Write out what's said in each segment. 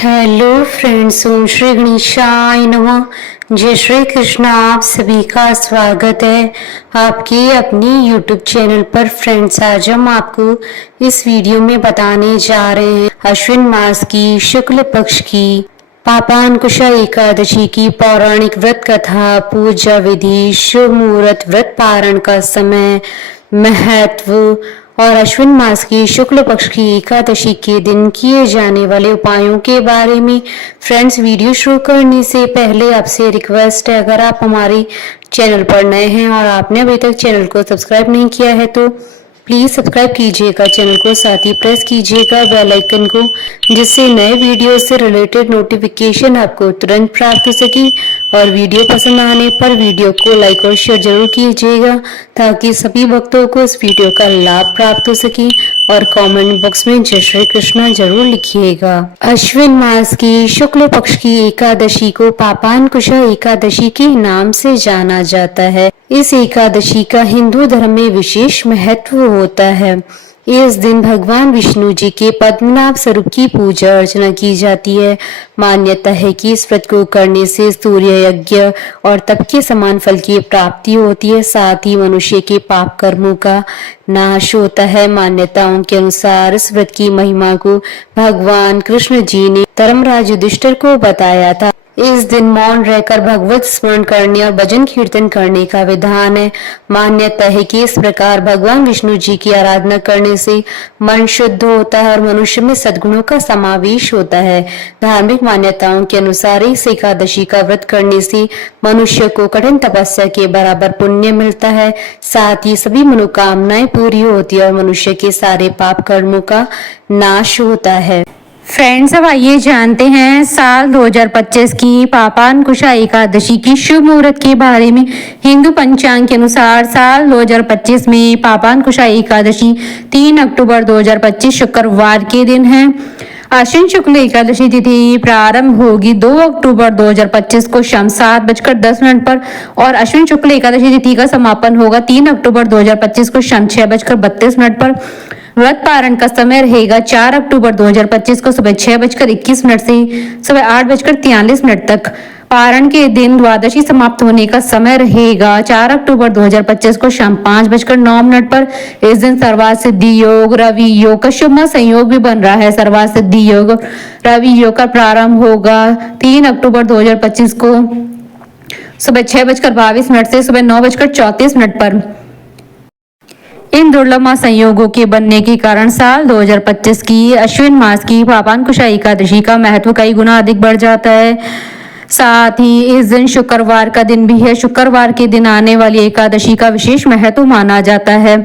Hello friends, ओम श्री गणेशाय नमः। जय श्री कृष्ण। आप सभी का स्वागत है आपके अपनी यूट्यूब चैनल पर। फ्रेंड्स, आज हम आपको इस वीडियो में बताने जा रहे हैं अश्विन मास की शुक्ल पक्ष की पापांकुशा एकादशी की पौराणिक व्रत कथा, पूजा विधि, शुभ मुहूर्त, व्रत पारण का समय, महत्व और अश्विन मास की शुक्ल पक्ष की एकादशी के दिन किए जाने वाले उपायों के बारे में। फ्रेंड्स, वीडियो शुरू करने से पहले आपसे रिक्वेस्ट है, अगर आप हमारे चैनल पर नए हैं और आपने अभी तक चैनल को सब्सक्राइब नहीं किया है तो प्लीज सब्सक्राइब कीजिएगा चैनल को, साथ ही प्रेस कीजिएगा बेल आइकन को, जिससे नए वीडियो से रिलेटेड नोटिफिकेशन आपको तुरंत प्राप्त हो सके। और वीडियो पसंद आने पर वीडियो को लाइक और शेयर जरूर कीजिएगा ताकि सभी भक्तों को इस वीडियो का लाभ प्राप्त हो सके। और कमेंट बॉक्स में जय श्री कृष्णा जरूर लिखिएगा। अश्विन मास की शुक्ल पक्ष की एकादशी को पापांकुशा एकादशी के नाम से जाना जाता है। इस एकादशी का हिंदू धर्म में विशेष महत्व होता है। इस दिन भगवान विष्णु जी के पद्मनाभ स्वरूप की पूजा अर्चना की जाती है। मान्यता है कि इस व्रत को करने से सूर्य यज्ञ और तप के समान फल की प्राप्ति होती है, साथ ही मनुष्य के पाप कर्मों का नाश होता है। मान्यताओं के अनुसार इस व्रत की महिमा को भगवान कृष्ण जी ने धर्मराज युधिष्ठिर को बताया था। इस दिन मौन रहकर भगवत स्मरण करने और भजन कीर्तन करने का विधान है। मान्यता है कि इस प्रकार भगवान विष्णु जी की आराधना करने से मन शुद्ध होता है और मनुष्य में सद्गुणों का समावेश होता है। धार्मिक मान्यताओं के अनुसार इस एकादशी का व्रत करने से मनुष्य को कठिन तपस्या के बराबर पुण्य मिलता है, साथ ही सभी मनोकामनाएं पूरी होती है और मनुष्य के सारे पाप कर्मों का नाश होता है। फ्रेंड्स, अब आइए जानते हैं साल 2025 की पापांकुशा एकादशी की शुभ मुहूर्त के बारे में। हिंदू पंचांग के अनुसार साल 2025 में पापांकुशा एकादशी 3 अक्टूबर 2025 शुक्रवार के दिन है। आश्विन शुक्ल एकादशी तिथि प्रारंभ होगी 2 अक्टूबर 2025 को शाम 7:10 पर और अश्विन शुक्ल एकादशी तिथि का समापन होगा 3 अक्टूबर 2025 को शाम 6:32 पर। व्रत पारण का समय रहेगा 4 अक्टूबर 2025 को सुबह 6:21 से सुबह 8:43 तक। पारण के दिन द्वादशी समाप्त होने का समय रहेगा 4 अक्टूबर 2025 को शाम 5:09 पर। इस दिन सर्वार्थ सिद्धि योग, रवि योग का शुभ संयोग भी बन रहा है। सर्वार्थ सिद्धि योग, रवि योग का प्रारंभ होगा 3 अक्टूबर 2025 को सुबह 6:22 से सुबह 9:34 पर। इन दुर्लभ संयोगों के बनने के कारण साल 2025 की अश्विन मास की पापांकुशा एकादशी का महत्व कई गुना अधिक बढ़ जाता है। साथ ही इस दिन शुक्रवार का दिन भी है। शुक्रवार के दिन आने वाली एकादशी का विशेष महत्व माना जाता है,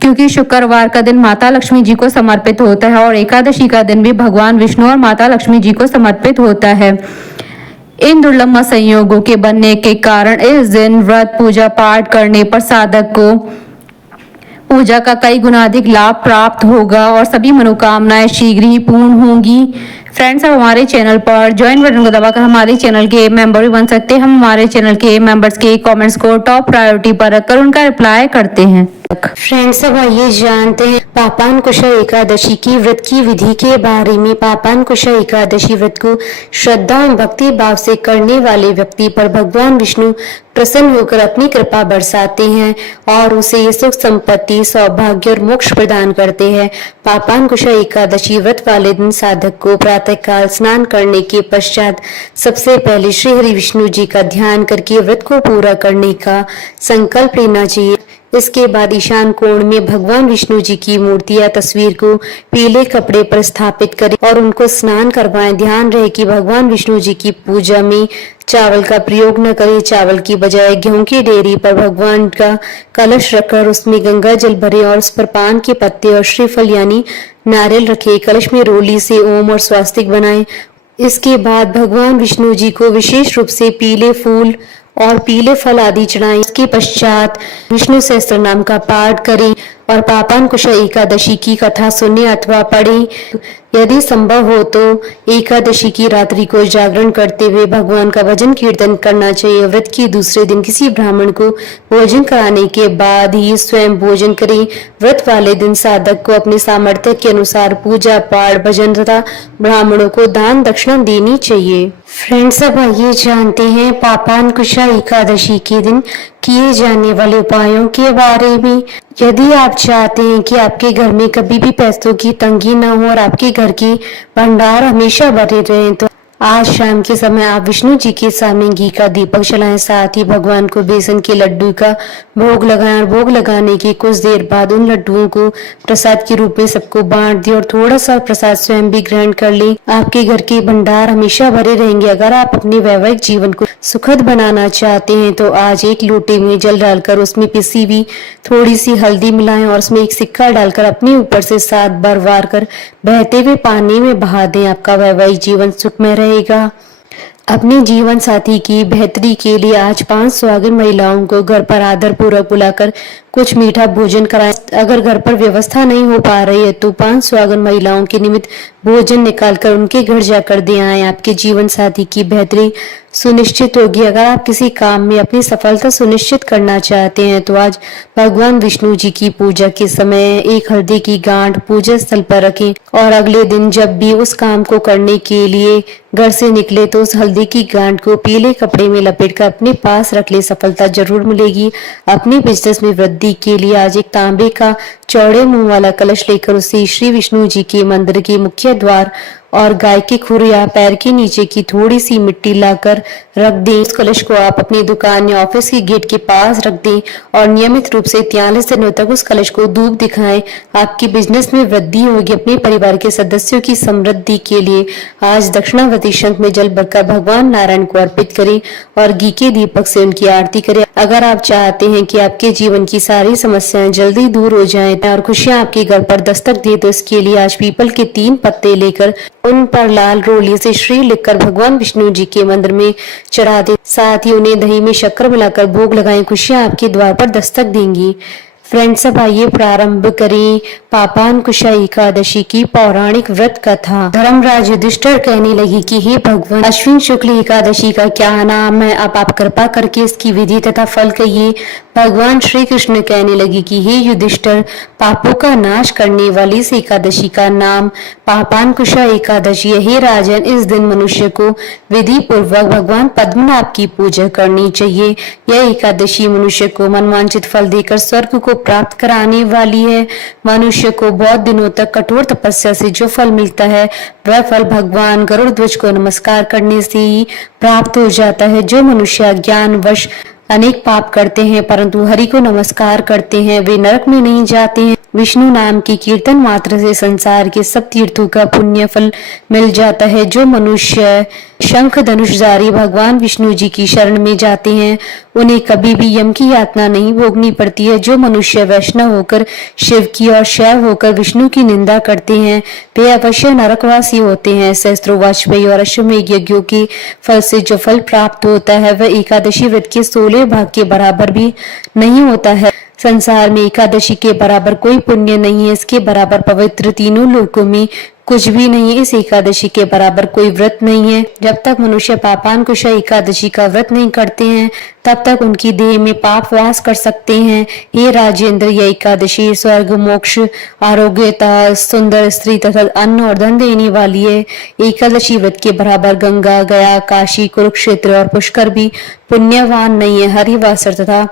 क्योंकि शुक्रवार का दिन माता लक्ष्मी जी को समर्पित होता है और एकादशी का दिन भी भगवान विष्णु और माता लक्ष्मी जी को समर्पित होता है। इन दुर्लभ संयोगों के बनने के कारण इस दिन व्रत पूजा पाठ करने पर साधक को पूजा का कई गुना अधिक लाभ प्राप्त होगा और सभी मनोकामनाएं शीघ्र ही पूर्ण होंगी। फ्रेंड्स, अब हमारे चैनल पर ज्वाइन बटन को दबाकर हमारे चैनल के मेंबर भी बन सकते हैं। हम हमारे चैनल के मेंबर्स के कमेंट्स को टॉप प्रायोरिटी पर रखकर उनका रिप्लाई करते हैं। फ्रेंड्स, अब आइए जानते हैं पापांकुशा एकादशी की व्रत की विधि के बारे में। पापांकुशा एकादशी व्रत को श्रद्धा और भक्ति भाव से करने वाले व्यक्ति पर भगवान विष्णु प्रसन्न होकर अपनी कृपा बरसाते हैं और उसे सुख संपत्ति, सौभाग्य और मोक्ष प्रदान करते हैं। पापांकुशा एकादशी व्रत वाले दिन साधक को प्रातः काल स्नान करने के पश्चात सबसे पहले श्री हरि विष्णु जी का ध्यान करके व्रत को पूरा करने का संकल्प लेना चाहिए। इसके बाद ईशान कोण में भगवान विष्णु जी की मूर्ति या तस्वीर को पीले कपड़े पर स्थापित करें और उनको स्नान करवाएं। ध्यान रहे कि भगवान विष्णु जी की पूजा में चावल का प्रयोग न करें। चावल की बजाय गेहूं की डेयरी पर भगवान का कलश रखकर उसमें गंगा जल भरे और उस पर पान के पत्ते और श्रीफल यानी नारियल रखे। कलश में रोली से ओम और स्वास्तिक बनाएं। इसके बाद भगवान विष्णु जी को विशेष रूप से पीले फूल और पीले फल आदि चढ़ाएं। इसके पश्चात विष्णु सहस्त्र नाम का पाठ करें और पापांकुश एकादशी की कथा सुने अथवा पढ़ें। यदि संभव हो तो एकादशी की रात्रि को जागरण करते हुए भगवान का भजन कीर्तन करना चाहिए। व्रत के दूसरे दिन किसी ब्राह्मण को भोजन कराने के बाद ही स्वयं भोजन करें। व्रत वाले दिन साधक को अपने सामर्थ्य के अनुसार पूजा पाठ भजन तथा ब्राह्मणों को दान दक्षिणा देनी चाहिए। फ्रेंड्स, अब आइए जानते हैं पापांकुशा एकादशी के दिन किए जाने वाले उपायों के बारे में। यदि आप चाहते हैं कि आपके घर में कभी भी पैसों की तंगी न हो और आपके घर के भंडार हमेशा भरे रहें, तो आज शाम के समय आप विष्णु जी के सामने घी का दीपक जलाएं। साथ ही भगवान को बेसन के लड्डू का भोग लगाएं और भोग लगाने के कुछ देर बाद उन लड्डुओं को प्रसाद के रूप में सबको बांट दें और थोड़ा सा प्रसाद स्वयं भी ग्रहण कर लें। आपके घर के भंडार हमेशा भरे रहेंगे। अगर आप अपने वैवाहिक जीवन को सुखद बनाना चाहते हैं तो आज एक लोटे में जल डालकर उसमें पिसी हुई थोड़ी सी हल्दी मिलाएं और उसमें एक सिक्का डालकर अपने ऊपर से 7 बार वार कर बहते हुए पानी में बहा दें। आपका वैवाहिक जीवन सुखमय रहेगा। अपने जीवन साथी की बेहतरी के लिए आज 5 सुहागिन महिलाओं को घर पर आदर पूर्वक बुलाकर कुछ मीठा भोजन कराएं। अगर घर पर व्यवस्था नहीं हो पा रही है तो 5 सुहागिन महिलाओं के निमित्त भोजन निकालकर उनके घर जाकर दे आएं। आपके जीवन साथी की बेहतरी सुनिश्चित होगी। अगर आप किसी काम में अपनी सफलता सुनिश्चित करना चाहते हैं तो आज भगवान विष्णु जी की पूजा के समय एक हल्दी की गांठ पूजा स्थल पर रखें और अगले दिन जब भी उस काम को करने के लिए घर से निकले तो उस हल्दी की गांठ को पीले कपड़े में लपेटकर अपने पास रख ले। सफलता जरूर मिलेगी। अपने बिजनेस में वृद्धि के लिए आज एक तांबे का चौड़े मुंह वाला कलश लेकर उसे श्री विष्णु जी के मंदिर के मुख्य द्वार और गाय के खुर या पैर के नीचे की थोड़ी सी मिट्टी लाकर रख दें। इस कलश को आप अपनी दुकान या ऑफिस के गेट के पास रख दें और नियमित रूप से 43 दिनों तक उस कलश को धूप दिखाएं। आपकी बिजनेस में वृद्धि होगी। अपने परिवार के सदस्यों की समृद्धि के लिए आज दक्षिणावर्ती शंख में जल भरकर भगवान नारायण को अर्पित करें और घी के दीपक से उनकी आरती करें। अगर आप चाहते हैं कि आपके जीवन की सारी समस्याएं जल्दी दूर हो जाएं और खुशियां आपके घर पर दस्तक दे, तो इसके लिए आज पीपल के 3 पत्ते लेकर उन पर लाल रोली से श्री लिखकर भगवान विष्णु जी के मंदिर में चढ़ा दे। साथ ही उन्हें दही में शक्कर मिलाकर भोग लगाएं। खुशियां आपके द्वार पर दस्तक देंगी। फ्रेंड्स, अब आइए प्रारंभ करें पापांकुशा एकादशी की पौराणिक व्रत कथा। धर्मराज युधिष्ठिर कहने लगी कि हे भगवान, अश्विन शुक्ल एकादशी का क्या नाम है? अब आप कृपा करके इसकी विधि तथा फल कहिए। भगवान श्री कृष्ण कहने लगे कि हे युधिष्ठिर, पापों का नाश करने वाली इस एकादशी का नाम पापांकुशा एकादशी है। हे राजन, इस दिन मनुष्य को विधि पूर्वक भगवान पद्मनाभ की पूजा करनी चाहिए। यह एकादशी मनुष्य को मनवांछित फल देकर स्वर्ग को प्राप्त कराने वाली है। मनुष्य को बहुत दिनों तक कठोर तपस्या से जो फल मिलता है वह फल भगवान गरुड़ ध्वज को नमस्कार करने से ही प्राप्त हो जाता है। जो मनुष्य अज्ञानवश अनेक पाप करते हैं परंतु हरि को नमस्कार करते हैं, वे नरक में नहीं जाते हैं। विष्णु नाम की कीर्तन मात्र से संसार के सब तीर्थों का पुण्य फल मिल जाता है। जो मनुष्य शंख धनुषधारी भगवान विष्णु जी की शरण में जाते हैं उन्हें कभी भी यम की यातना नहीं भोगनी पड़ती है। जो मनुष्य वैष्णव होकर शिव की और शैव होकर विष्णु की निंदा करते हैं वे अवश्य नरकवासी होते हैं। सहस्त्रों वाजपेयी और अश्वमेध यज्ञों के फल से जो फल प्राप्त होता है वह एकादशी व्रत के 16 भाग के बराबर भी नहीं होता है। संसार में एकादशी के बराबर कोई पुण्य नहीं है। इसके बराबर पवित्र तीनों लोकों में कुछ भी नहीं है। इस एकादशी के बराबर कोई व्रत नहीं है। जब तक मनुष्य पापांकुशा एकादशी का व्रत नहीं करते हैं तब तक उनकी देह में पाप वास कर सकते हैं। हे राजेंद्र, यह एकादशी स्वर्ग, मोक्ष, आरोग्यता, सुंदर स्त्री तथा अन्न और धन देने वाली है। एकादशी व्रत के बराबर गंगा, गया, काशी, कुरुक्षेत्र और पुष्कर भी पुण्यवान नहीं है। हरिवासर तथा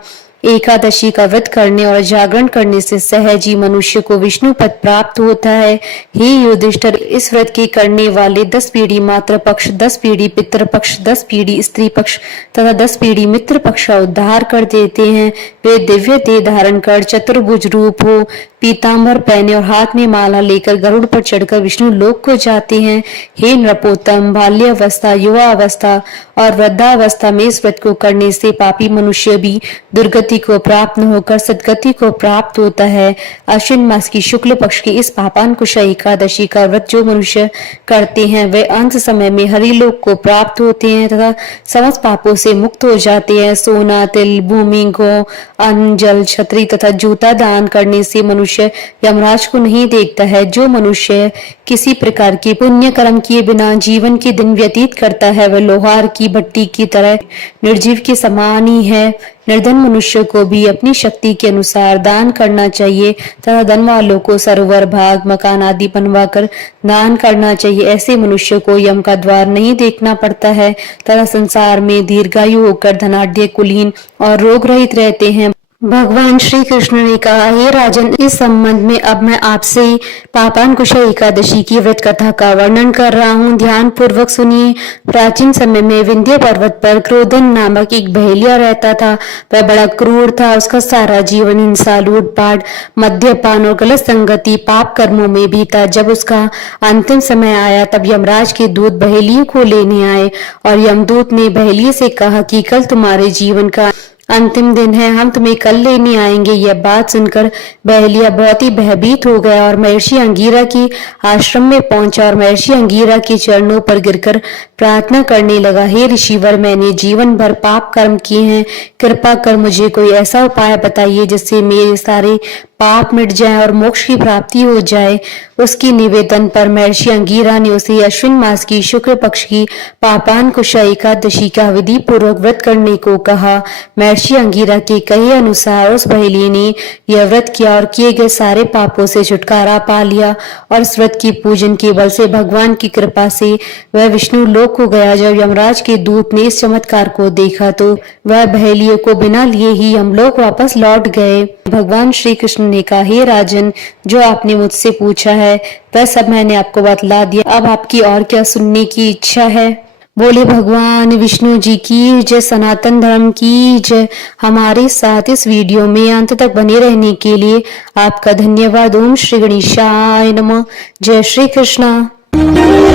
एकादशी का व्रत करने और जागरण करने से सहज ही मनुष्य को विष्णु पद प्राप्त होता है। हे युधिष्ठिर, इस व्रत के करने वाले 10 पीढ़ी मातृ पक्ष, 10 पीढ़ी पितृ पक्ष, 10 पीढ़ी स्त्री पक्ष तथा 10 पीढ़ी मित्र पक्ष का उद्धार कर देते हैं। वे दिव्य देह धारण कर चतुर्भुज रूप हो, पीतांबर पहने और हाथ में माला लेकर गरुड़ पर चढ़कर विष्णु लोक को जाते हैं। हे नृपोत्तम, बाल्यावस्था, युवा अवस्था और वृद्धावस्था में इस व्रत को करने से पापी मनुष्य भी दुर्गति दुर्गति को प्राप्त न होकर सदगति को प्राप्त होता है। अश्विन मास की शुक्ल पक्ष की इस पापांकुशा एकादशी का व्रत जो मनुष्य करते हैं वे अंत समय में हरिलोक को प्राप्त होते हैं तथा समस्त पापों से मुक्त हो जाते हैं। सोना, तिल, भूमि, गौ, अन्न, जल, छतरी तथा जूता दान करने से मनुष्य यमराज को नहीं देखता है। जो मनुष्य किसी प्रकार की पुण्य कर्म किए बिना जीवन के दिन व्यतीत करता है वह लोहार की भट्टी की तरह निर्जीव के समान ही है। निर्धन मनुष्य को भी अपनी शक्ति के अनुसार दान करना चाहिए तथा धन वालों को सरोवर, बाग, मकान आदि बनवाकर दान करना चाहिए। ऐसे मनुष्य को यम का द्वार नहीं देखना पड़ता है तथा संसार में दीर्घायु होकर धनाढ्य, कुलीन और रोग रहित रहते हैं। भगवान श्री कृष्ण ने कहा, हे राजन, इस संबंध में अब मैं आपसे पापांकुशा एकादशी की व्रत कथा का वर्णन कर रहा हूँ। ध्यान पूर्वक सुनिए। प्राचीन समय में विंध्य पर्वत पर क्रोधन नामक एक बहेलिया रहता था। वह बड़ा क्रूर था। उसका सारा जीवन हिंसा, लूटपाट, मद्यपान और गलत संगति, पाप कर्मों में बीता। जब उसका अंतिम समय आया तब यमराज के दूत बहेलिये को लेने आए और यमदूत ने बहेलिये से कहा कि कल तुम्हारे जीवन का अंतिम दिन है, हम तुम्हें कल लेने आएंगे। यह बात सुनकर बहेलिया बहुत ही भयभीत हो गया और महर्षि अंगीरा के आश्रम में पहुंचा और महर्षि अंगीरा के चरणों पर गिरकर प्रार्थना करने लगा, हे ऋषिवर, मैंने जीवन भर पाप कर्म किए हैं। कृपा कर मुझे कोई ऐसा उपाय बताइए जिससे मेरे सारे पाप मिट जाए और मोक्ष की प्राप्ति हो जाए। उसकी निवेदन पर महर्षि अंगीरा ने उसे अश्विन मास की शुक्ल पक्ष की पापांकुशा एकादशी का विधि पूर्वक व्रत करने को कहा। महर्षि अंगीरा के कहे अनुसार उस बहेलिये ने यह व्रत किया और किए गए सारे पापों से छुटकारा पा लिया और इस व्रत की पूजन के बल से भगवान की कृपा से वह विष्णु लोक को गया। जब यमराज के दूत ने इस चमत्कार को देखा तो वह बहेलिये को बिना लिए ही यमलोक वापस लौट गए। भगवान श्री कृष्ण ने कहा, हे राजन, जो आपने मुझसे पूछा है वह सब मैंने आपको बतला दिया। अब आपकी और क्या सुनने की इच्छा है? बोले भगवान विष्णु जी की जय, सनातन धर्म की जय। हमारे साथ इस वीडियो में अंत तक बने रहने के लिए आपका धन्यवाद। ओम श्री गणेशाय नमः। जय श्री कृष्णा।